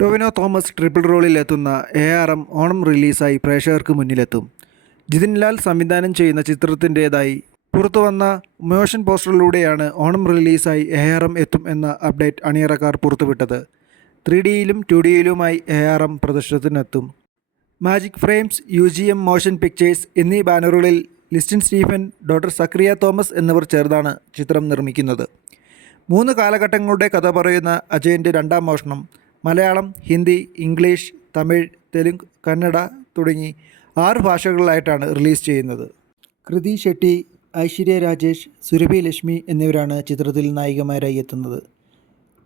Tovino Thomas triple റോളിലെത്തുന്ന ARM Onam റിലീസായി പ്രേക്ഷകർക്ക് മുന്നിലെത്തും. ജിതിൻ ലാൽ സംവിധാനം ചെയ്യുന്ന ചിത്രത്തിൻ്റേതായി പുറത്തുവന്ന മോഷൻ പോസ്റ്ററിലൂടെയാണ് ഓണം റിലീസായി ARM എത്തും എന്ന അപ്ഡേറ്റ് അണിയറക്കാർ പുറത്തുവിട്ടത്. 3Dയിലും 2Dയിലുമായി ARM പ്രദർശനത്തിനെത്തും. Magic frames, UGM motion pictures എന്നീ ബാനറുകളിൽ ലിസ്റ്റിൻ സ്റ്റീഫൻ, ഡോക്ടർ സക്രിയ തോമസ് എന്നിവർ ചേർന്നാണ് ചിത്രം നിർമ്മിക്കുന്നത്. 3 കാലഘട്ടങ്ങളുടെ കഥ പറയുന്ന അജയൻ്റെ രണ്ടാം മോഷണം മലയാളം, ഹിന്ദി, ഇംഗ്ലീഷ്, തമിഴ്, തെലുങ്ക്, കന്നഡ തുടങ്ങി 6 ഭാഷകളിലായിട്ടാണ് റിലീസ് ചെയ്യുന്നത്. കൃതി ഷെട്ടി, ഐശ്വര്യ രാജേഷ്, സുരഭി ലക്ഷ്മി എന്നിവരാണ് ചിത്രത്തിൽ നായികമാരായി എത്തുന്നത്.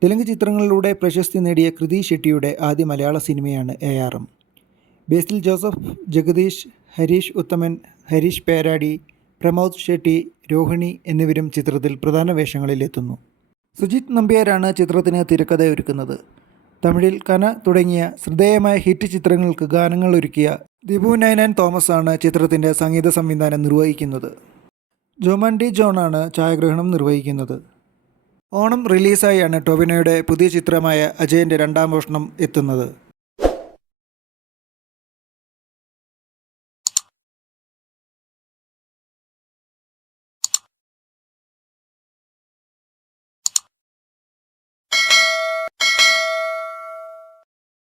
തെലുങ്ക് ചിത്രങ്ങളിലൂടെ പ്രശസ്തി നേടിയ കൃതി ഷെട്ടിയുടെ ആദ്യ മലയാള സിനിമയാണ് ARM. ബേസിൽ ജോസഫ്, ജഗദീഷ്, ഹരീഷ് ഉത്തമൻ, ഹരീഷ് പേരാടി, പ്രമോദ് ഷെട്ടി, രോഹിണി എന്നിവരും ചിത്രത്തിൽ പ്രധാന വേഷങ്ങളിലെത്തുന്നു. സുജിത് നമ്പ്യാരാണ് ചിത്രത്തിന് തിരക്കഥയൊരുക്കുന്നത്. തമിഴിൽ കന തുടങ്ങിയ ശ്രദ്ധേയമായ ഹിറ്റ് ചിത്രങ്ങൾക്ക് ഗാനങ്ങൾ ഒരുക്കിയ ദിബു നൈനാൻ തോമസ് ആണ് ചിത്രത്തിൻ്റെ സംഗീത സംവിധാനം നിർവഹിക്കുന്നത്. ജോമൻ ഡി ജോണാണ് ഛായാഗ്രഹണം നിർവഹിക്കുന്നത്. ഓണം റിലീസായാണ് ടൊവിനോയുടെ പുതിയ ചിത്രമായ അജയൻ്റെ രണ്ടാം മോഷണം എത്തുന്നത്.